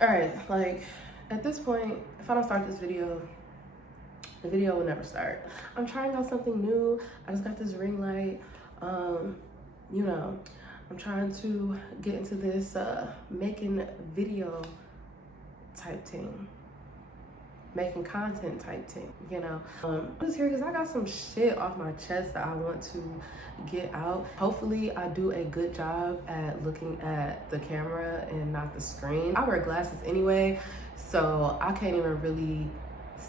All right, like at this point, if I don't start this video, the video will never start. I'm trying out something new. I just got this ring light. You know, I'm trying to get into this making video type thing, making content type thing, you know. I'm just here because I got some shit off my chest that I want to get out. Hopefully I do a good job at looking at the camera and not the screen. I wear glasses anyway, so I can't even really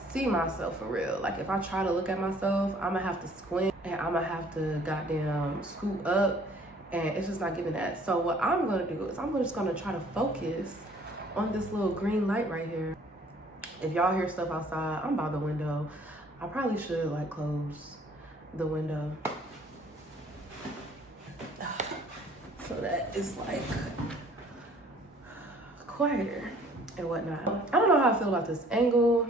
see myself for real. Like if I try to look at myself, I'm gonna have to squint and I'm gonna have to goddamn scoot up, and it's just not giving that. So what I'm gonna do is I'm just gonna try to focus on this little green light right here. If y'all hear stuff outside, I'm by the window. I probably should like close the window so that it's like quieter and whatnot. I don't know how I feel about this angle.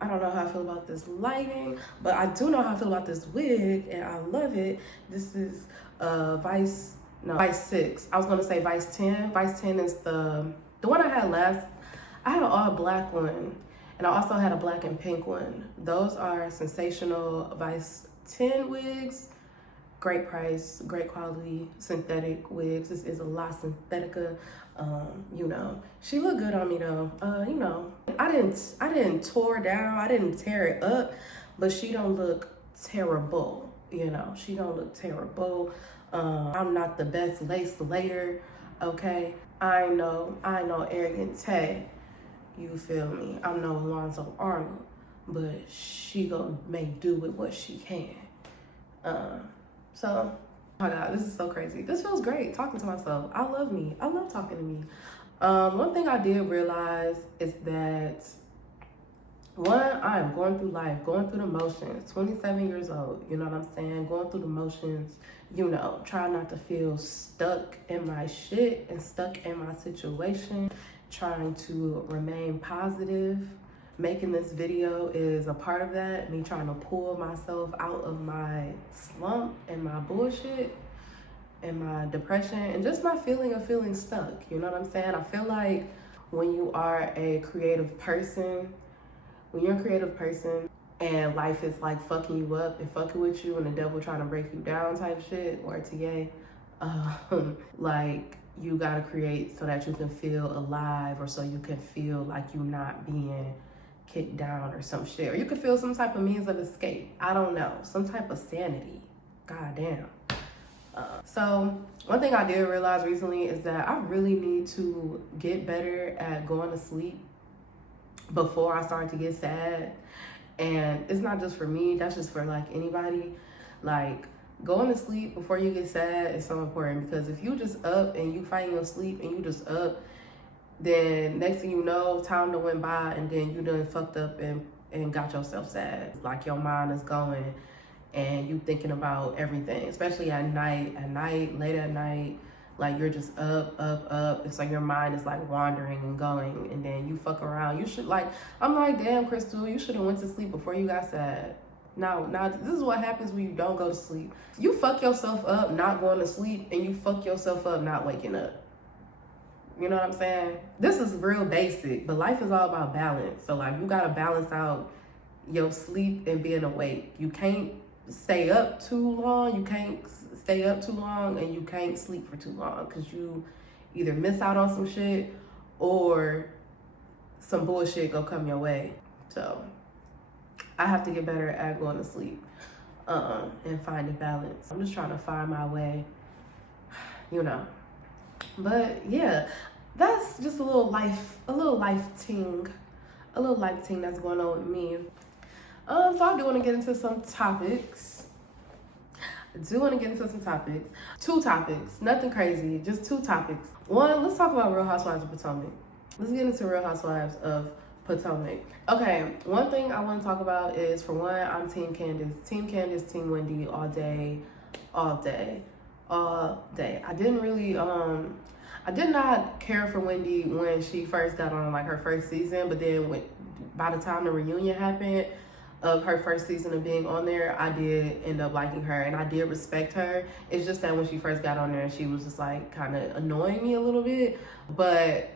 I don't know how I feel about this lighting, but I do know how I feel about this wig, and I love it. This is Vice 6. I was gonna say Vice 10. Vice 10 is the one I had last. I had an all black one, and I also had a black and pink one. Those are sensational Vice 10 wigs. Great price, great quality synthetic wigs. This is a La Synthetica. You know, she looked good on me though. You know, I didn't tore down, I didn't tear it up, but she don't look terrible. You know, she don't look terrible. I'm not the best lace layer, okay? I know arrogant Tay. You feel me? I'm no Alonzo Arnold, but she gonna make do with what she can. So, oh my God, this is so crazy. This feels great, talking to myself. I love me. I love talking to me. One thing I did realize is that, one, I am going through life, going through the motions, 27 years old, you know what I'm saying? Going through the motions, you know, trying not to feel stuck in my shit and stuck in my situation, trying to remain positive. Making this video is a part of that, me trying to pull myself out of my slump and my bullshit and my depression and just my feeling of feeling stuck, you know what I'm saying? I feel like when you are a creative person, when you're a creative person and life is like fucking you up and fucking with you and the devil trying to break you down type shit, or TA, like you gotta create so that you can feel alive, or so you can feel like you're not being kicked down or some shit, or you could feel some type of means of escape. I don't know, some type of sanity. God damn. So one thing I did realize recently is that I really need to get better at going to sleep before I start to get sad. And it's not just for me, that's just for like anybody. Like going to sleep before you get sad is so important, because if you just up and you fighting your sleep and you just up, then next thing you know, time to went by and then you done fucked up and got yourself sad. Like your mind is going and you thinking about everything, especially at night, late at night, like you're just up. It's like your mind is like wandering and going, and then you fuck around. You should like, I'm like, damn, Crystal, you should have went to sleep before you got sad. Now, this is what happens when you don't go to sleep. You fuck yourself up not going to sleep, and you fuck yourself up not waking up. You know what I'm saying? This is real basic, but life is all about balance. So like you gotta balance out your sleep and being awake. You can't stay up too long. You can't stay up too long, and you can't sleep for too long, because you either miss out on some shit or some bullshit go come your way. So I have to get better at going to sleep and finding balance. I'm just trying to find my way, you know. But yeah, that's just a little life ting that's going on with me. So I do want to get into some topics. Two topics, nothing crazy, just two topics. One, let's talk about Real Housewives of Potomac. Let's get into Real Housewives of Potomac. Okay, one thing I want to talk about is, for one, I'm Team Candace, Team Wendy all day. I did not care for Wendy when she first got on, like her first season, but then by the time the reunion happened of her first season of being on there, I did end up liking her and I did respect her. It's just that when she first got on there, she was just like kind of annoying me a little bit, but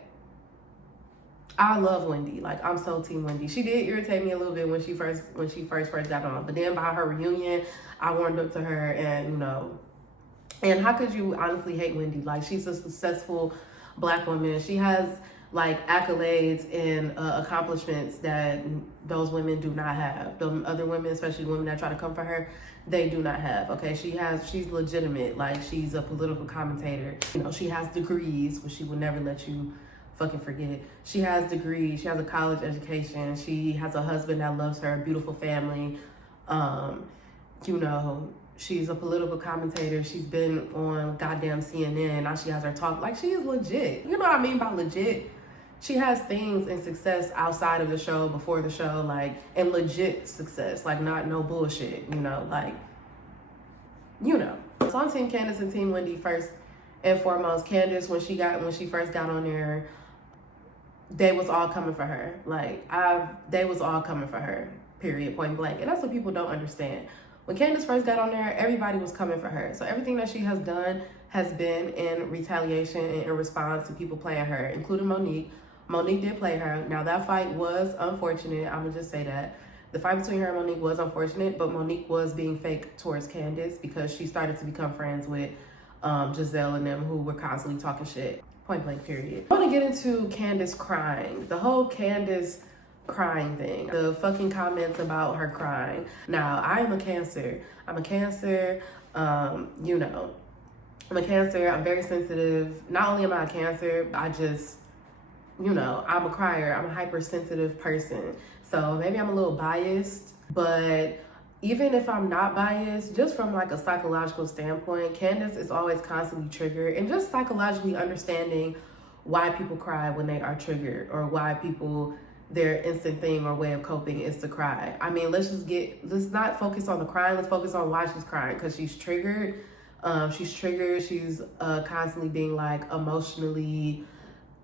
I love Wendy. Like, I'm so team Wendy. She did irritate me a little bit when she first got on. But then by her reunion, I warmed up to her, and you know, and how could you honestly hate Wendy? Like, she's a successful Black woman. She has like accolades and accomplishments that those women do not have. The other women, especially women that try to come for her, they do not have. Okay, she's legitimate. Like, she's a political commentator. You know, she has degrees, but she will never let you fucking forget. She has degrees. She has a college education. She has a husband that loves her, a beautiful family. You know, she's a political commentator. She's been on goddamn CNN. Now she has her talk. Like, she is legit. You know what I mean by legit? She has things and success outside of the show, before the show, like, and legit success. Like, not no bullshit, you know, like, you know. So I'm Team Candace and Team Wendy first and foremost. Candace, when she first got on there, they was all coming for her. Like, they was all coming for her, period, point blank. And that's what people don't understand. When Candace first got on there, everybody was coming for her. So everything that she has done has been in retaliation and in response to people playing her, including Monique. Monique did play her. Now, that fight was unfortunate. I'm going to just say that. The fight between her and Monique was unfortunate, but Monique was being fake towards Candace because she started to become friends with Giselle and them, who were constantly talking shit. Point blank, period. I want to get into Candace crying. The whole Candace crying thing. The fucking comments about her crying. Now, I am a Cancer. I'm a Cancer, you know. I'm a Cancer. I'm very sensitive. Not only am I a Cancer, I just, you know, I'm a crier. I'm a hypersensitive person. So maybe I'm a little biased, but even if I'm not biased, just from like a psychological standpoint, Candace is always constantly triggered, and just psychologically understanding why people cry when they are triggered, or why people, their instant thing or way of coping is to cry. I mean, let's not focus on the crying. Let's focus on why she's crying, because she's triggered. She's constantly being like emotionally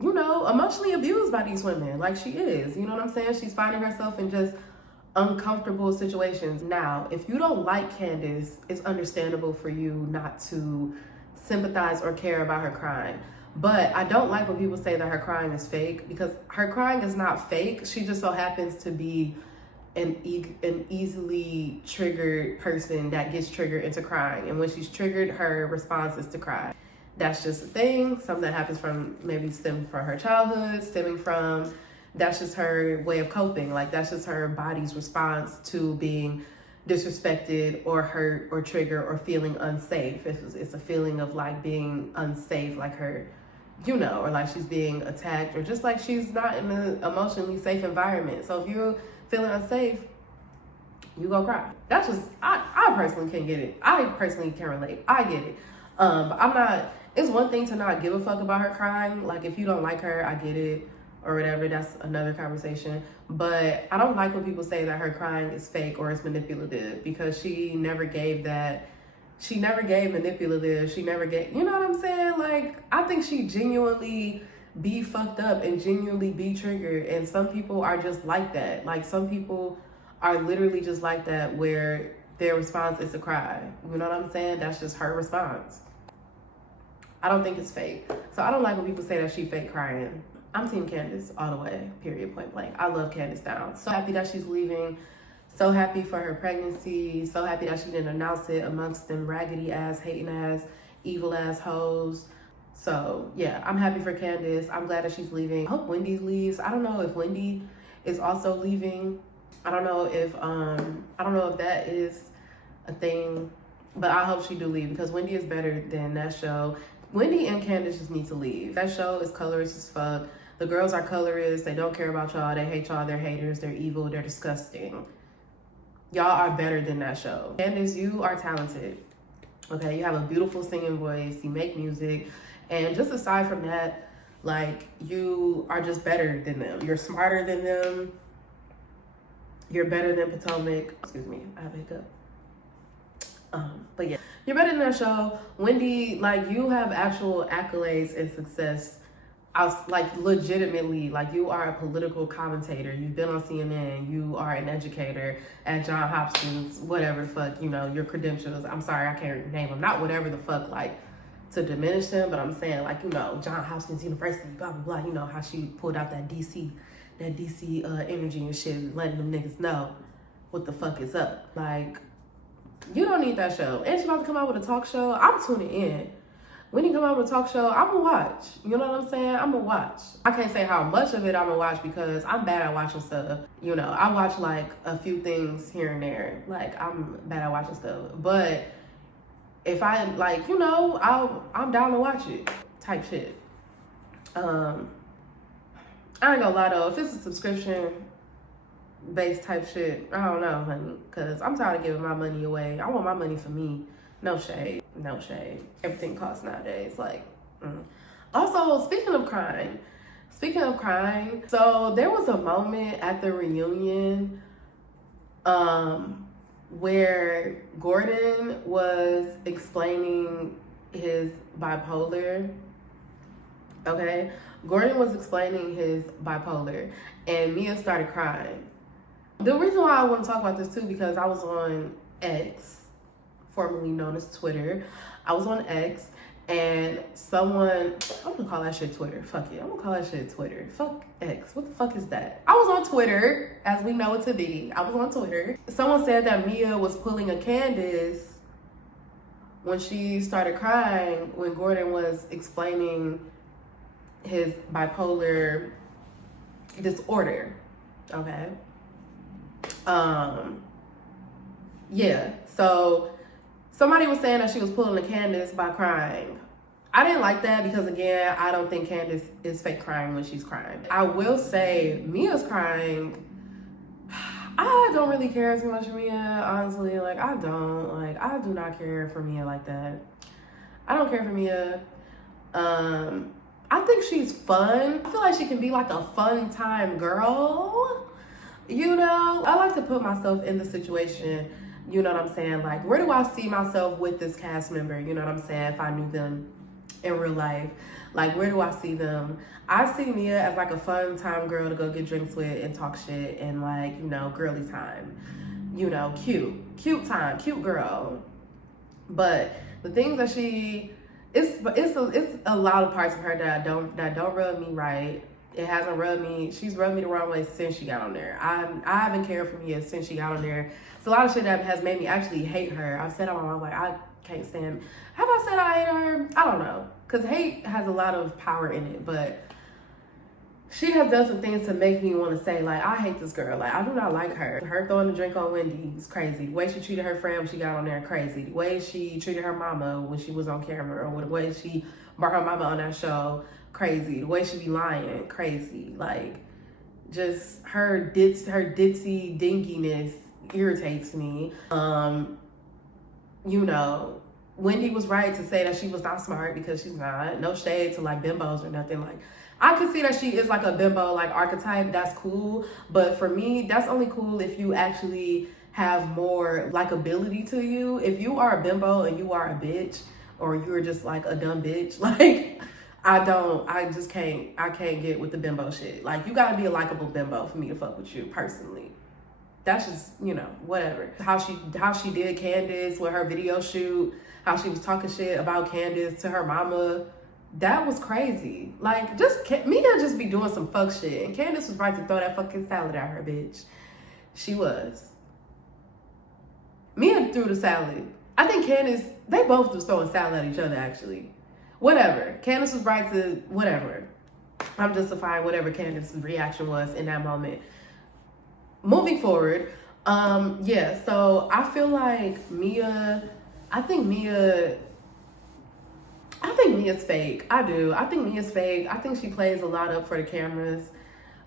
abused by these women. Like, she is, you know what I'm saying? She's finding herself in just uncomfortable situations. Now, if you don't like Candace, it's understandable for you not to sympathize or care about her crying. But I don't like when people say that her crying is fake, because her crying is not fake. She just so happens to be an easily triggered person that gets triggered into crying. And when she's triggered, her response is to cry. That's just a thing. Something that happens from, maybe stemming from her childhood, that's just her way of coping. Like, that's just her body's response to being disrespected or hurt or triggered or feeling unsafe. It's a feeling of like being unsafe, like her, you know, or like she's being attacked, or just like she's not in an emotionally safe environment. So if you're feeling unsafe, you go cry. That's just, I personally can get it. I personally can relate. I get it. But it's one thing to not give a fuck about her crying. Like, if you don't like her, I get it, or whatever. That's another conversation. But I don't like when people say that her crying is fake or it's manipulative, because she never gave that. She never gave manipulative. She never gave, you know what I'm saying? Like, I think she genuinely be fucked up and genuinely be triggered. And some people are just like that. Like, some people are literally just like that, where their response is to cry. You know what I'm saying? That's just her response. I don't think it's fake. So I don't like when people say that she fake crying. I'm Team Candace all the way, period, point blank. I love Candace down. So happy that she's leaving. So happy for her pregnancy. So happy that she didn't announce it amongst them raggedy ass, hating ass, evil ass hoes. So yeah, I'm happy for Candace. I'm glad that she's leaving. I hope Wendy leaves. I don't know if Wendy is also leaving. I don't know if that is a thing, but I hope she do leave, because Wendy is better than that show. Wendy and Candace just need to leave. That show is colorist as fuck. The girls are colorists. They don't care about y'all. They hate y'all. They're haters. They're evil. They're disgusting. Y'all are better than that show. Candace, you are talented. Okay, you have a beautiful singing voice. You make music. And just aside from that, like, you are just better than them. You're smarter than them. You're better than Potomac. Excuse me, I have a hiccup. But yeah, you're better than that show. Wendy, like, you have actual accolades and success. Like, legitimately, like, you are a political commentator. You've been on CNN. You are an educator at Johns Hopkins, whatever the fuck, you know, your credentials. I'm sorry, I can't name them. Not whatever the fuck, like, to diminish them, but I'm saying, like, you know, Johns Hopkins University, blah, blah, blah, you know, how she pulled out that DC energy and shit, letting them niggas know what the fuck is up. Like, you don't need that show. And she about to come out with a talk show. I'm tuning in. When he come out with a talk show, I'm gonna watch. You know what I'm saying? I'm gonna watch. I can't say how much of it I'm gonna watch because I'm bad at watching stuff. You know, I watch like a few things here and there. Like, I'm bad at watching stuff. But if I, like, you know, I'm down to watch it type shit. I ain't gonna lie though, if it's a subscription based type shit, I don't know, honey, because I'm tired of giving my money away. I want my money for me. No shade. No shade. Everything costs nowadays. Like, Also, speaking of crying, so there was a moment at the reunion where Gordon was explaining his bipolar. Okay? Gordon was explaining his bipolar, and Mia started crying. The reason why I want to talk about this too, because I was on X, formerly known as Twitter. I was on X, and someone, I'm gonna call that shit Twitter. Fuck it, I'm gonna call that shit Twitter. Fuck X, what the fuck is that? I was on Twitter, as we know it to be. I was on Twitter. Someone said that Mia was pulling a Candace when she started crying when Gordon was explaining his bipolar disorder. Okay. Yeah, so somebody was saying that she was pulling a Candace by crying. I didn't like that because, again, I don't think Candace is fake crying when she's crying. I will say Mia's crying. I don't really care too much for Mia, honestly. Like, I don't. Like, I do not care for Mia like that. I don't care for Mia. I think she's fun. I feel like she can be like a fun time girl. You know, I like to put myself in the situation, you know what I'm saying? Like, where do I see myself with this cast member? You know what I'm saying? If I knew them in real life, like, where do I see them? I see Mia as like a fun time girl to go get drinks with and talk shit and, like, you know, girly time, you know, cute time, cute girl. But the things that it's a lot of parts of her that don't rub me right. It hasn't rubbed me. She's rubbed me the wrong way since she got on there. I haven't cared for Mia since she got on there. It's a lot of shit that has made me actually hate her. I've said on my mouth, like, I can't stand. Have I said I hate her? I don't know. Because hate has a lot of power in it. But she has done some things to make me want to say, like, I hate this girl. Like, I do not like her. Her throwing the drink on Wendy is crazy. The way she treated her friend when she got on there, crazy. The way she treated her mama when she was on camera, or the way she brought her mama on that show, crazy. The way she be lying, crazy. Like, just her ditzy dinginess irritates me. You know, Wendy was right to say that she was not smart, because she's not. No shade to, like, bimbos or nothing. Like, I could see that she is like a bimbo, like, archetype. That's cool. But for me, that's only cool if you actually have more likability to you. If you are a bimbo and you are a bitch, or you're just like a dumb bitch, like, I can't get with the bimbo shit. Like, you gotta be a likable bimbo for me to fuck with you personally. That's just, you know, whatever. How she did Candace with her video shoot, how she was talking shit about Candace to her mama, that was crazy. Like, Mia just be doing some fuck shit. And Candace was right to throw that fucking salad at her, bitch. She was. Mia threw the salad. I think Candace, they both was throwing salad at each other, actually. Whatever. Candace was right to, whatever. I'm justifying whatever Candace's reaction was in that moment. Moving forward, yeah, so I feel like I think Mia's fake. I do. I think Mia's fake. I think she plays a lot up for the cameras.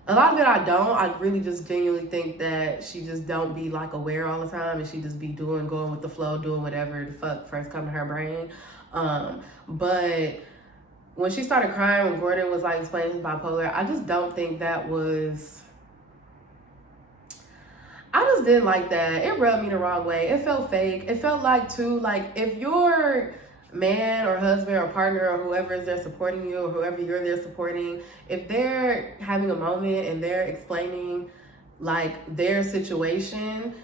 A lot of it I don't. I really just genuinely think that she just don't be, like, aware all the time, and she just be going with the flow, doing whatever the fuck first come to her brain. But when she started crying, when Gordon was, like, explaining his bipolar, I just don't think that was... I just didn't like that. It rubbed me the wrong way. It felt fake. It felt like, too, like, if your man or husband or partner or whoever is there supporting you, or whoever you're there supporting, if they're having a moment and they're explaining, like, their situation,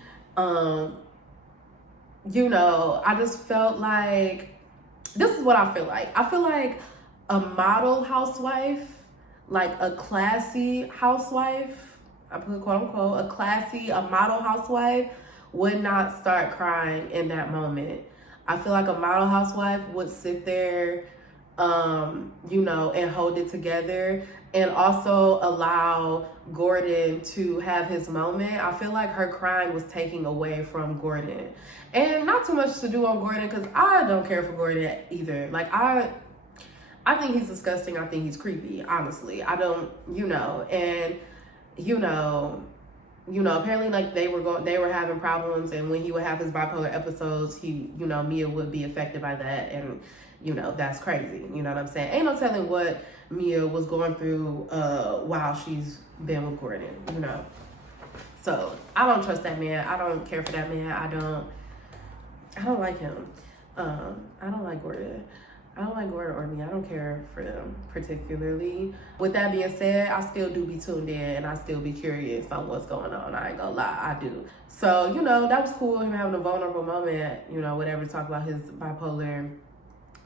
you know, I just felt like this is what I feel like. I feel like a model housewife, like a classy housewife, I put quote unquote, a model housewife would not start crying in that moment. I feel like a model housewife would sit there, and hold it together and also allow Gordon to have his moment. I feel like her crying was taking away from Gordon. And not too much to do on Gordon, because I don't care for Gordon either. Like, I think he's disgusting. I think he's creepy, honestly. I don't, and, apparently, like, they were having problems, and when he would have his bipolar episodes, Mia would be affected by that, and, that's crazy. You know what I'm saying? Ain't no telling what Mia was going through while she's been with Gordon, So, I don't trust that man. I don't care for that man. I don't like him. I don't like Gordon. I don't like Gordon or Mia. I don't care for them particularly. With that being said, I still do be tuned in and I still be curious on what's going on. I ain't gonna lie, I do. So, that was cool, him having a vulnerable moment, whatever, to talk about his bipolar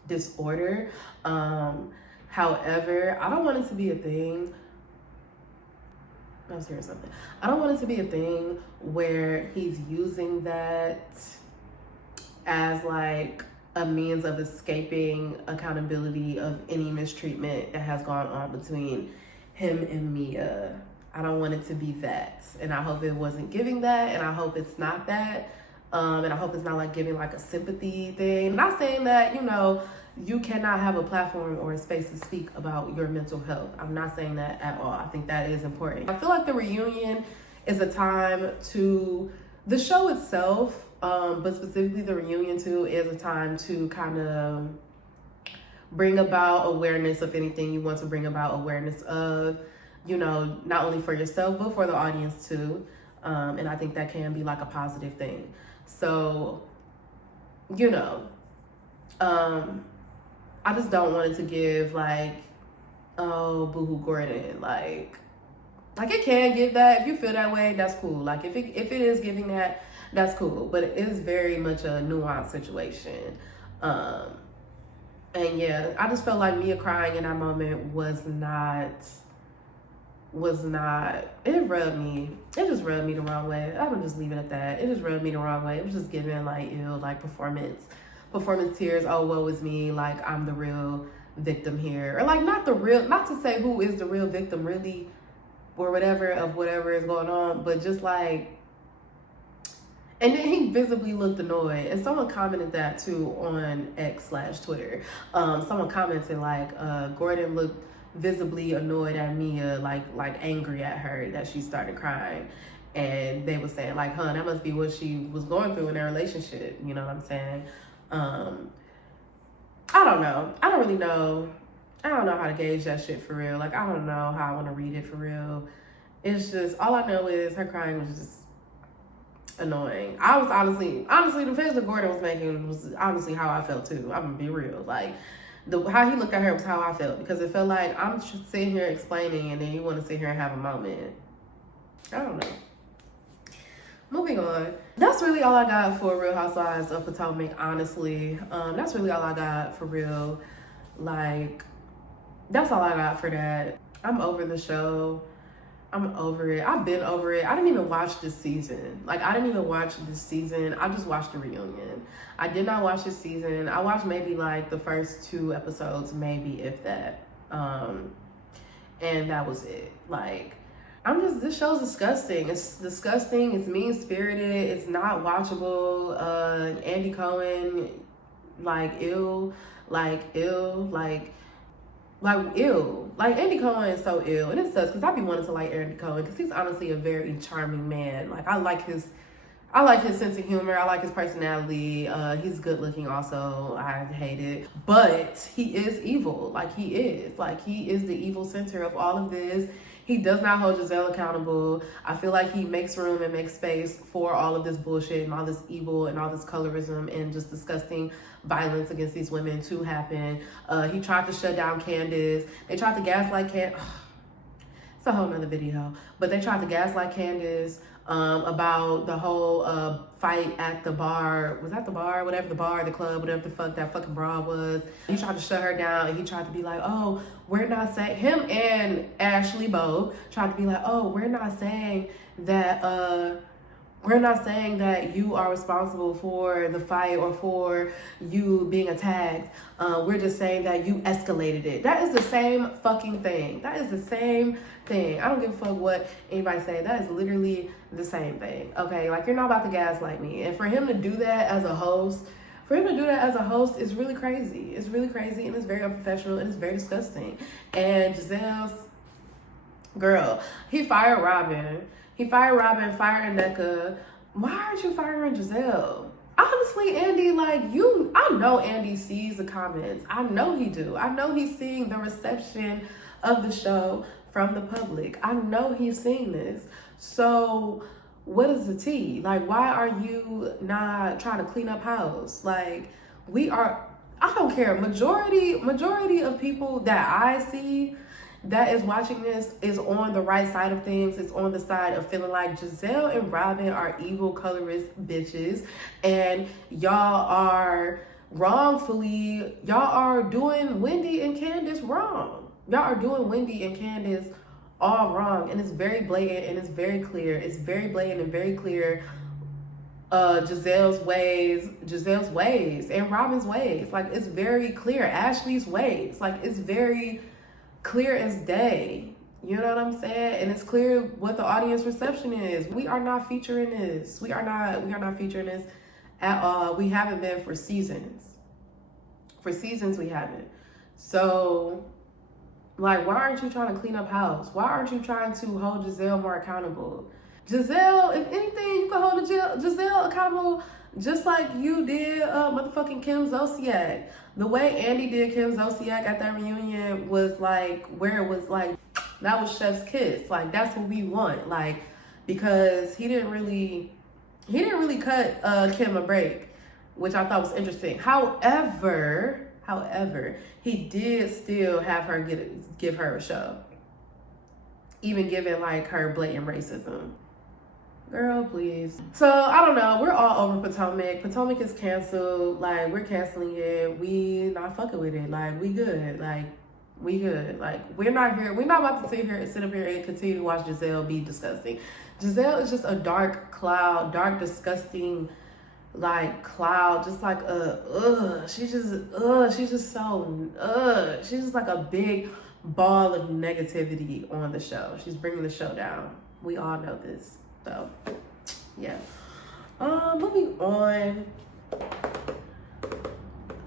disorder. However, I don't want it to be a thing. I was hearing something. I don't want it to be a thing where he's using that as like a means of escaping accountability of any mistreatment that has gone on between him and Mia. I don't want it to be that. And I hope it wasn't giving that, and I hope it's not that. And I hope it's not like giving like a sympathy thing. I'm not saying that, you cannot have a platform or a space to speak about your mental health. I'm not saying that at all. I think that is important. I feel like the reunion is a time to, the show itself, but specifically the reunion too, is a time to kind of bring about awareness of anything you want to bring about awareness of, not only for yourself, but for the audience too. And I think that can be like a positive thing. So, I just don't want it to give like, oh, boohoo Gordon, like it can give that. If you feel that way, that's cool. Like if it is giving that, that's cool. But it is very much a nuanced situation. And yeah, I just felt like Mia crying in that moment was not, it just rubbed me the wrong way. I would just leave it at that. It just rubbed me the wrong way. It was just giving like, like performance tears. Oh, woe is me. Like I'm the real victim here. Or like not to say who is the real victim really, or whatever of whatever is going on, but just like, and then he visibly looked annoyed. And someone commented that too on X/Twitter. Someone commented like, Gordon looked visibly annoyed at Mia, like angry at her that she started crying. And they were saying like, that must be what she was going through in their relationship. You know what I'm saying? I don't know. I don't really know. I don't know how to gauge that shit for real. Like, I don't know how I want to read it for real. It's just, all I know is her crying was just annoying. I was honestly, the face that Gordon was making was honestly how I felt too. I'm gonna be real. Like, how he looked at her was how I felt, because it felt like I'm sitting here explaining and then you want to sit here and have a moment. I don't know. Moving on. That's really all I got for Real Housewives of Potomac, honestly. That's really all I got for real. Like, that's all I got for that. I'm over the show. I'm over it. I've been over it. I didn't even watch this season. Like, I didn't even watch this season. I just watched the reunion. I did not watch this season. I watched maybe like the first 2 episodes, maybe if that. And that was it. Like, this show's disgusting. It's disgusting. It's mean-spirited. It's not watchable. Andy Cohen, ill. Like, Andy Cohen is so ill. And it sucks, because I be wanting to like Andy Cohen, because he's honestly a very charming man. Like, I like his sense of humor. I like his personality. He's good looking also. I hate it. But he is evil. Like, he is. Like, he is the evil center of all of this. He does not hold Giselle accountable. I feel like he makes room and makes space for all of this bullshit and all this evil and all this colorism and just disgusting violence against these women to happen. He tried to shut down Candace. They tried to gaslight Candace. It's a whole nother video. But they tried to gaslight Candace about the whole fight at the bar. Was that the bar? Whatever the bar, the club, whatever the fuck that fucking bra was. He tried to shut her down, and he tried to be like, oh, we're not saying, him and Ashley both tried to be like, oh, we're not saying that you are responsible for the fight or for you being attacked. We're just saying that you escalated it. That is the same fucking thing. That is the same thing. I don't give a fuck what anybody say. That is literally the same thing. Okay, like, you're not about to gaslight me. And for him to do that as a host, is really crazy. It's really crazy, and it's very unprofessional, and it's very disgusting. And Giselle's girl, he fired Robin. Fired Nneka. Why aren't you firing Giselle? Honestly, Andy, like, I know Andy sees the comments. I know he do. I know he's seeing the reception of the show from the public. I know he's seeing this. So what is the tea? Like, why are you not trying to clean up house? Like, I don't care. Majority of people that I see that is watching this is on the right side of things. It's on the side of feeling like Giselle and Robin are evil, colorist bitches, and y'all are doing Wendy and Candace wrong. Y'all are doing Wendy and Candace all wrong, and it's very blatant and it's very clear. It's very blatant and very clear. Giselle's ways and Robin's ways. Like, it's very clear. Ashley's ways. Like, it's very clear as day. You know what I'm saying? And it's clear what the audience reception is. We are not featuring this. We are not featuring this at all. We haven't been for seasons. For seasons we haven't. So, like, why aren't you trying to clean up house? Why aren't you trying to hold Giselle more accountable? Giselle, if anything, you can hold Giselle accountable just like you did motherfucking Kim Zolciak. The way Andy did Kim Zolciak at that reunion was like, where it was like, that was chef's kiss. Like, that's what we want. Like, because he didn't really cut Kim a break, which I thought was interesting. However, he did still have her give her a show, even given like her blatant racism. Girl, please. So, I don't know. We're all over Potomac. Potomac is canceled. Like, we're canceling it. We not fucking with it. Like, we good. Like, we good. Like, we're not here. We're not about to sit up here and continue to watch Giselle be disgusting. Giselle is just a dark cloud, dark, disgusting, like, cloud. Just like, she's just like a big ball of negativity on the show. She's bringing the show down. We all know this. So, yeah. Moving on.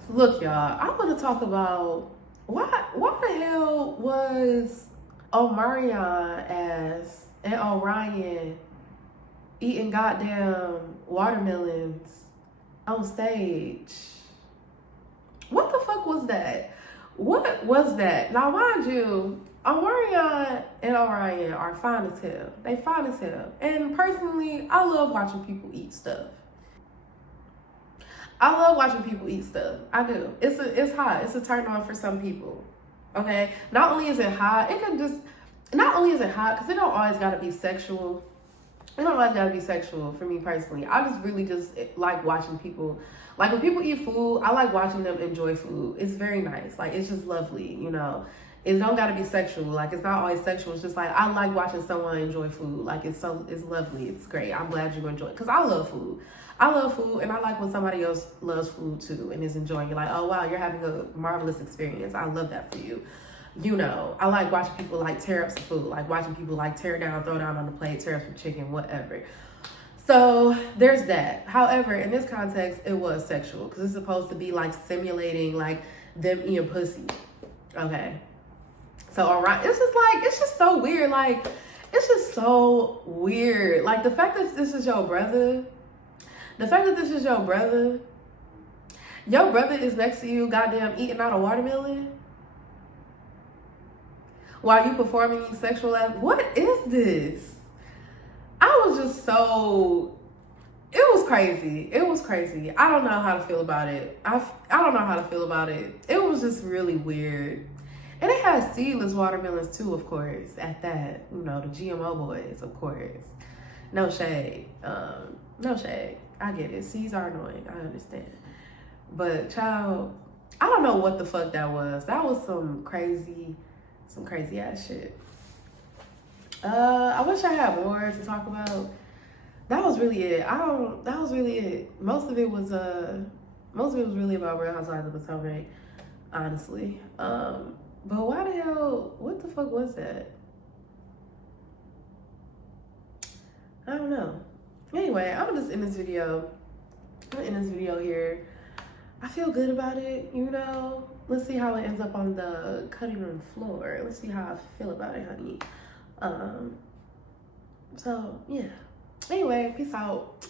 Look, y'all, I want to talk about why the hell was Omarion and Orion eating goddamn watermelons on stage? What the fuck was that? What was that? Now, mind you, Omarion and Orion are fine as hell. They fine as hell. And personally, I love watching people eat stuff. I do. It's hot. It's a turn on for some people. Okay? Not only is it hot, because it don't always gotta be sexual. It don't always gotta be sexual for me personally. I just really like watching people. Like, when people eat food, I like watching them enjoy food. It's very nice. Like, it's just lovely, you know. It don't gotta be sexual. Like, it's not always sexual. It's just like, I like watching someone enjoy food. Like, it's lovely. It's great. I'm glad you enjoy it. Because I love food. And I like when somebody else loves food too and is enjoying it. Like, oh wow, you're having a marvelous experience. I love that for you. You know, I like watching people like tear up some food. Like watching people like tear down, throw down on the plate, tear up some chicken, whatever. So there's that. However, in this context, it was sexual because it's supposed to be like simulating like them eating pussy. Okay. So, all right, it's just so weird. Like, it's just so weird. Like, the fact that this is your brother, your brother is next to you, goddamn, eating out a watermelon while you performing these sexual acts. What is this? I was just so, it was crazy. I don't know how to feel about it. I don't know how to feel about it. It was just really weird. And they had seedless watermelons too, of course, at that. You know, the GMO boys, of course. No shade. No shade. I get it. Seeds are annoying. I understand. But child, I don't know what the fuck that was. That was some crazy ass shit. I wish I had more to talk about. That was really it. That was really it. Most of it was really about Real Housewives of Potomac, honestly. But why the hell, what the fuck was that? I don't know. Anyway, I'm gonna just end this video. I'm gonna end this video here. I feel good about it, you know. Let's see how it ends up on the cutting room floor. Let's see how I feel about it, honey. So yeah. Anyway, peace out.